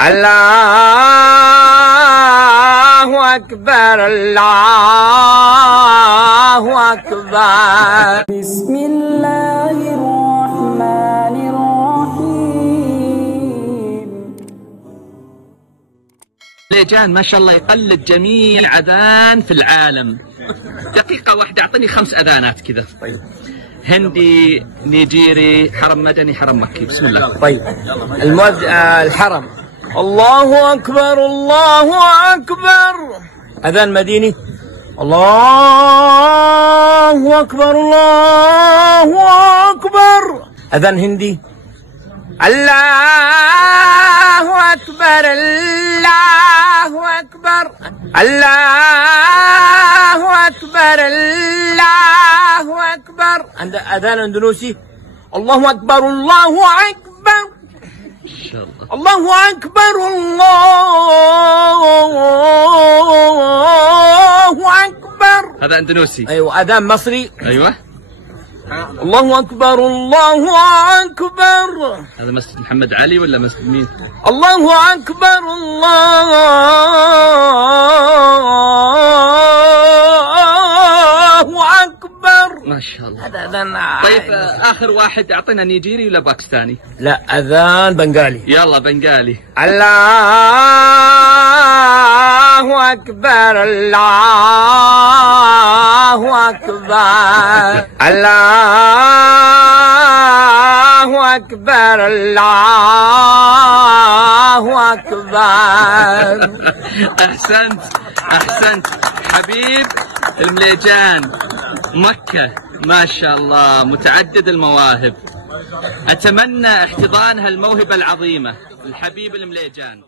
الله أكبر الله أكبر. بسم الله الرحمن الرحيم. مليجان ما شاء الله يقلد جميع الأذان في العالم. دقيقة واحدة أعطني 5 أذانات كذا. طيب. هندي، نيجيري، حرم مدني، حرم مكي. بسم الله. طيب. الحرم. الله أكبر الله أكبر. أذان مديني. الله أكبر الله أكبر. أذان هندي. الله أكبر الله أكبر الله أكبر الله أكبر. عند أذان أندونيسي. الله أكبر الله أكبر. إن شاء الله. الله أكبر الله أكبر. هذا اندونيسي. أيوة. أذان مصري. أيوة. الله أكبر الله أكبر. هذا مسجد محمد علي ولا مسجد مين؟ الله أكبر الله أكبر. ما شاء الله. هذا أذان. طيب آخر واحد أعطينا نيجيري ولا باكستاني؟ لا، أذان بنغالي. يلا بنغالي. الله أكبر الله أكبر الله أكبر الله أكبر. أحسنت أحسنت حبيب المليجان. مكة ما شاء الله متعدد المواهب. أتمنى احتضان هالموهبة العظيمة الحبيب المليجان.